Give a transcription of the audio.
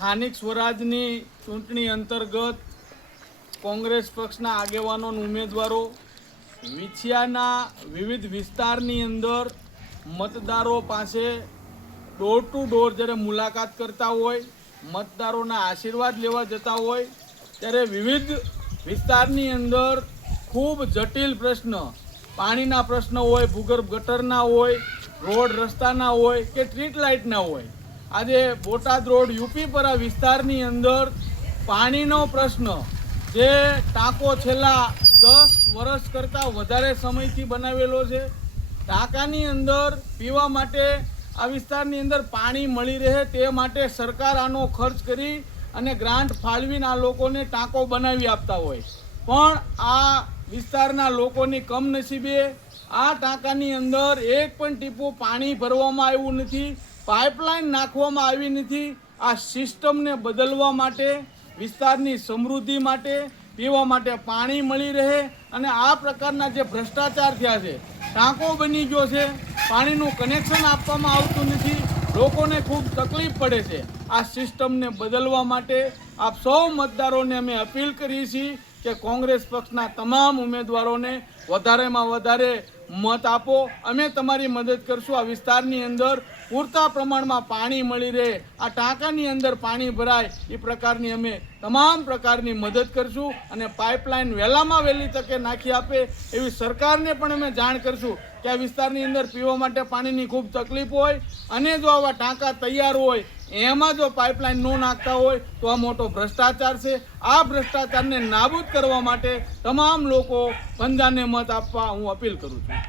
સ્થાનિક સ્વરાજની ચૂંટણી અંતર્ગત કોંગ્રેસ પક્ષના આગેવાનો અને ઉમેદવારો વિછિયાના વિવિધ વિસ્તારની અંદર મતદારો પાસે ડોર ટુ ડોર જ્યારે મુલાકાત કરતા હોય, મતદારોના આશીર્વાદ લેવા જતા હોય, ત્યારે વિવિધ વિસ્તારની અંદર ખૂબ જટિલ પ્રશ્ન, પાણીના પ્રશ્ન હોય, ભૂગર્ભ ગટરના હોય, રોડ રસ્તાના હોય કે સ્ટ્રીટ લાઇટના હોય. આજે બોટાદ રોડ યુપીપરા વિસ્તારની અંદર પાણીનો પ્રશ્ન, જે ટાંકો છેલ્લા 10 વર્ષ કરતાં વધારે સમયથી બનાવેલો છે, ટાંકાની અંદર પીવા માટે આ વિસ્તારની અંદર પાણી મળી રહે તે માટે સરકાર આનો ખર્ચ કરી અને ગ્રાન્ટ ફાળવીને આ લોકોને ટાંકો બનાવી આપતા હોય, પણ આ વિસ્તારના લોકોની કમનસીબે આ ટાંકાની અંદર એક પણ ટીપું પાણી ભરવામાં આવ્યું નથી, પાઇપલાઇન નાખવામાં આવી નથી. આ સિસ્ટમને બદલવા માટે, વિસ્તારની સમૃદ્ધિ માટે, પીવા માટે પાણી મળી રહે અને આ પ્રકારના જે ભ્રષ્ટાચાર થયા છે, ટાંકો બની ગયો છે, પાણીનું કનેક્શન આપવામાં આવતું નથી, લોકોને ખૂબ તકલીફ પડે છે. આ સિસ્ટમને બદલવા માટે આપ સૌ મતદારોને અમે અપીલ કરીએ છીએ કે કોંગ્રેસ પક્ષના તમામ ઉમેદવારોને વધારેમાં વધારે મત આપો. અમે તમારી મદદ કરશું. આ વિસ્તારની અંદર પૂરતા પ્રમાણમાં પાણી મળી રહે, આ ટાંકાની અંદર પાણી ભરાય એ પ્રકારની અમે તમામ પ્રકારની મદદ કરશું અને પાઇપલાઇન વહેલામાં વહેલી તકે નાખી આપે એવી સરકારને પણ અમે જાણ કરશું કે આ વિસ્તારની અંદર પીવા માટે પાણીની ખૂબ તકલીફ હોય અને જો આવા ટાંકા તૈયાર હોય એમાં જો પાઇપલાઇન ન નાખતા હોય તો આ મોટો ભ્રષ્ટાચાર છે. આ ભ્રષ્ટાચારને નાબૂદ કરવા માટે તમામ લોકો પંજાને મત આપવા હું અપીલ કરું છું.